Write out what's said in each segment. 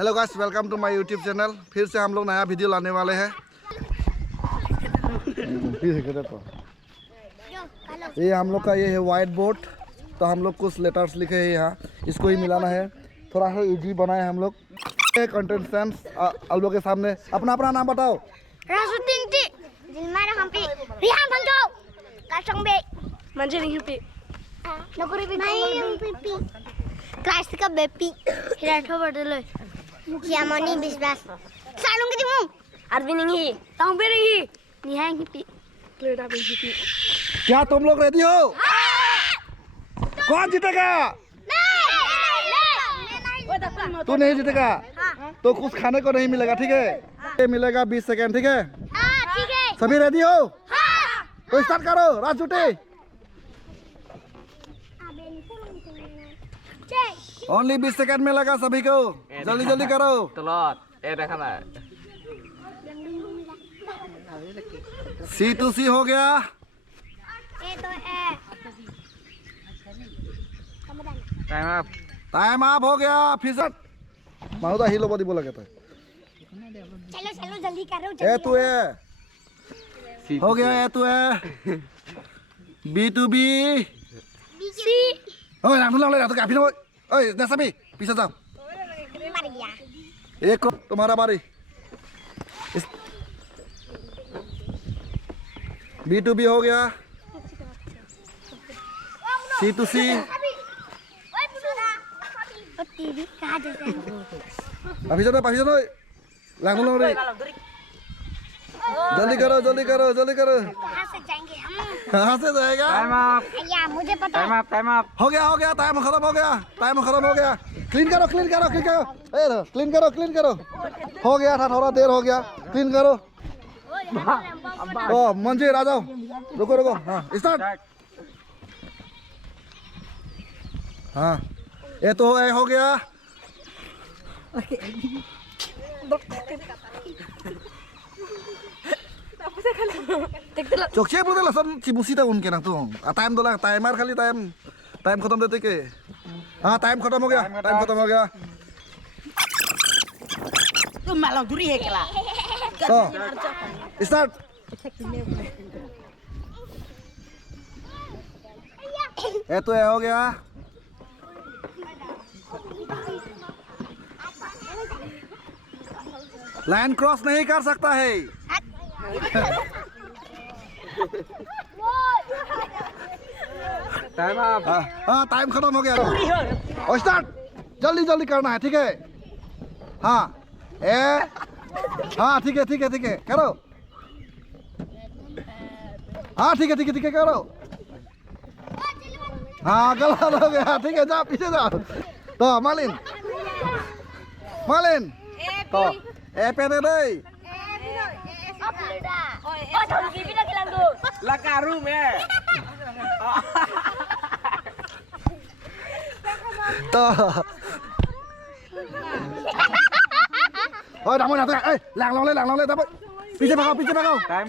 Hello guys, welcome to my YouTube channel. फिर से हम लोग नया वीडियो लाने वाले हैं। ये हम लोग का ये है व्हाइट बोर्ड। तो हम लोग कुछ लेटर्स लिखे हैं यहाँ, इसको ही मिलाना है। थोड़ा सा इजी बनाए हम लोग। कंटेस्टेंट्स आप लोग के सामने अपना अपना नाम बताओ। Klasika Bepi, Hirato Berdele, Siamoni Bisbas, Salung Kitimu, Arviningi, Tongberingi, Nihang Hippie, Clear up Hippie. क्या तुम लोग रेडी हो? कौन जीतेगा? तू नहीं जीतेगा तो कुछ खाने को नहीं मिलेगा, ठीक है? ये मिलेगा 20 सेकेंड, ठीक है? ठीक है। सभी रेडी हो? तो स्टार्ट करो राजूटे। ओनली 20 सेकेंड में लगा सभी को, जल्दी जल्दी करो। सी टू सी हो गया। टाइम अप हो गया। फिर से माहुदा हिलो बॉडी बोला कहता है। चलो चलो जल्दी करो। ए तू ए हो गया। A two A B two B C ओए लांग ले तो काफी ना। ओए ना सभी पीछे जाओ। मर गया। एक तुम्हारा बारी। बी टू बी हो गया। सी टू सी। टीवी कहाँ जैसे अभी चलो लांग रे। जल्दी करो जल्दी करो जल्दी करो। कहाँ से जाएंगे हम? कहाँ से जाएगा? या मुझे पता है। टाइम हो गया टाइम खत्म हो गया। क्लीन करो क्लीन करो। हो गया था, थोड़ा देर हो गया। क्लीन करो। ओ मंजीर आ जाओ। रुको हाँ स्टार्ट। हाँ ये तो हो गया। चोखिया बोलते लसन चिबुसीता उनके ना तो टाइम दोला टाइमर खाली टाइम खत्म देते के। हाँ टाइम खत्म हो गया। तुम मालूम दूरी है क्या? स्टार्ट। ये तो हो गया। लाइन क्रॉस नहीं कर सकता है। हाँ टाइम खत्म हो गया। और स्टार्ट जल्दी करना है, ठीक है? हाँ हाँ ठीक है करो। हाँ ठीक है करो। हाँ गलत हो गया, ठीक है जाओ पीछे जाओ। तो मालिन तो ए पे दे Lakaru me. तो ओए डामो ना तो ए लांग ले तब पीछे भागो। टाइम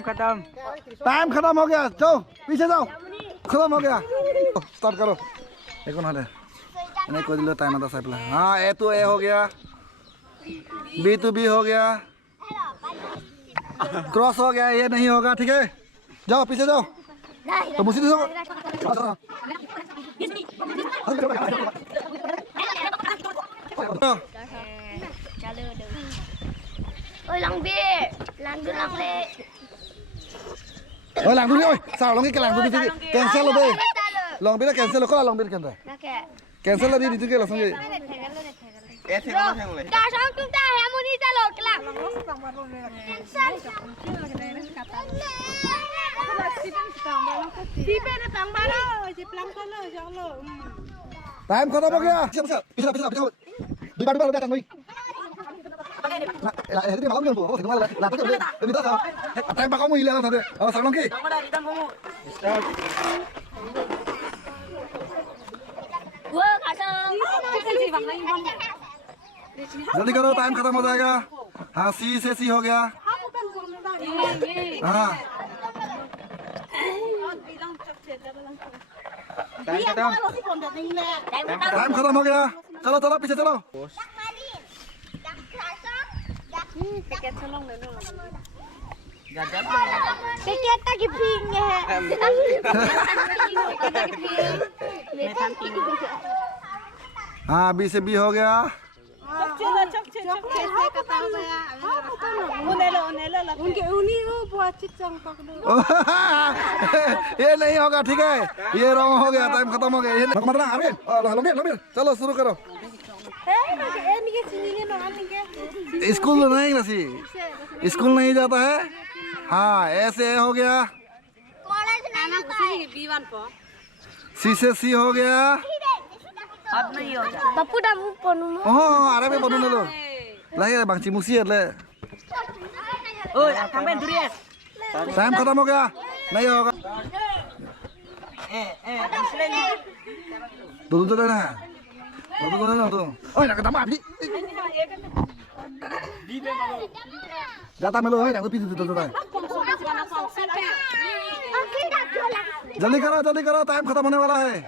खत्म हो गया। जाओ पीछे जाओ। खत्म हो गया। स्टार्ट करो। एक ना दे इन्हें कोई दिलो टाइम आता साइड। हाँ ए तो ए हो गया। बी टू बी हो गया। क्रॉस हो गया, ये नहीं होगा, ठीक है? जाओ पीछे जाओ। तो मुझे दो। Ôi lòng bia, lòng đưa lòng lệ. Ôi làm đúng đi ơi, sao lòng cái làm đúng đi cancel luôn đi. Lòng biết là cancel là có là lòng biết cancel. Cancel là đi cái là xong rồi. Đã xong chúng ta hẹn muốn đi ra lột cái lạc. Time खत्म हो गया। पीछे đi ba thằng mình. Lại thế thì máu nhiều của thì là có chuyện đi tới sao? Time ba có mùi lên thật đấy. Sao lắm kì. जल्दी करो time खत्म हो जाएगा। हाँ सी से सी हो गया। हाँ टाइम खत्म हो गया। चलो पीछे चलो। Tiket lagi ping ya. हाँ बी से बी हो गया ये नहीं होगा ठीक है ये रॉन्ग हो गया टाइम खत्म हो गया ये मतलब अरे चलो शुरू करो स्कूल नहीं नसी स्कूल नहीं जाता है हाँ ऐसे हो गया सी से सी हो गया अब नहीं होगा Tapi dah ponu. oh ada apa ponu lo lagi bang cimusi le oh sampai duri ya time खत्म हो गया नहीं होगा इसलिए दो ना तुम ओए ना ketemu api जाता मेलो है ना तो पीछे दो जल्दी करो टाइम खत्म होने वाला है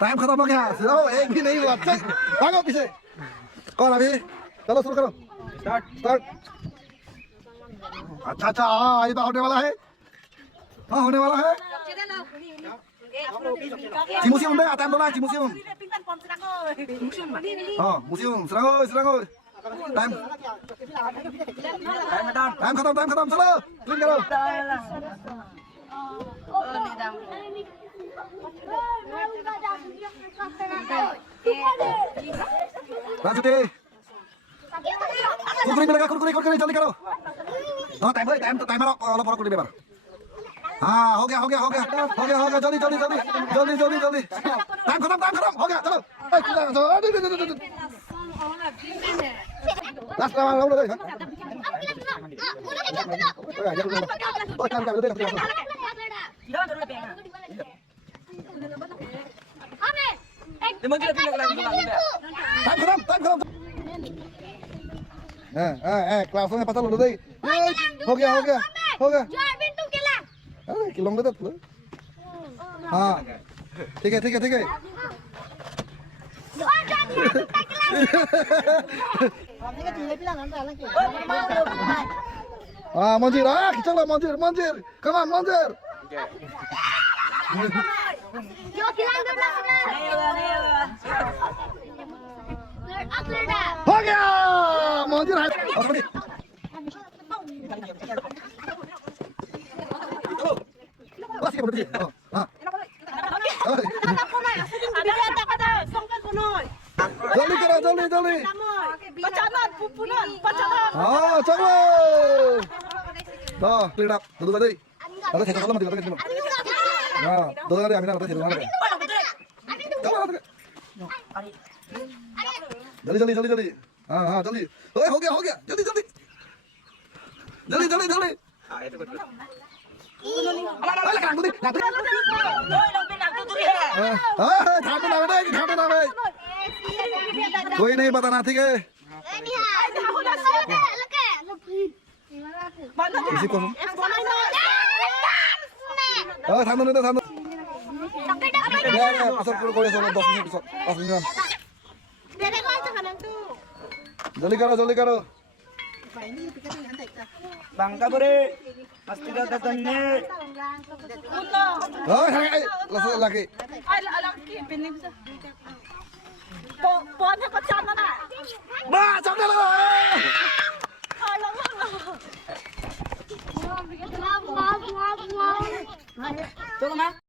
टाइम खत्म हो गया सिर्फ एक भी नहीं हुआ चल भागो पीछे कौन अभी चलो शुरू करो स्टार्ट अच्छा हाँ ये तो होने वाला है हाँ होने वाला है Museum deh, ATM dolar, museum. Oh, museum, serang. Time khatam, chalo. Clean karo. Lanjut deh. Kurkuri, jल्दी करो. हाँ, टाइम मारो, और फॉलो कर दे बार. हाँ हो गया जल्दी टाइम खत्म हो गया चलो लास्ट राउंड ले टाइम खत्म क्लास में पता लो दे हो गया किलोंग दे तो हाँ ठीक है हाँ मंजिर चलो मंजिर come on मंजिर Yo kilang dulu. हो गया मंजिर है बस ये बोल हाँ जल्दी हाँ चलो तो क्लीन अप दो tadi ada saya kalau mati dulu nah dua kali ambil apa sih जल्दी हाँ जल्दी ओए हो गया जल्दी कोई नहीं बताना ठीक है किसी को थाम जल्दी करो bangka beri pasti datangnya laki Pon hay con chăn đó nè. ba trong đây rồi Wow. coba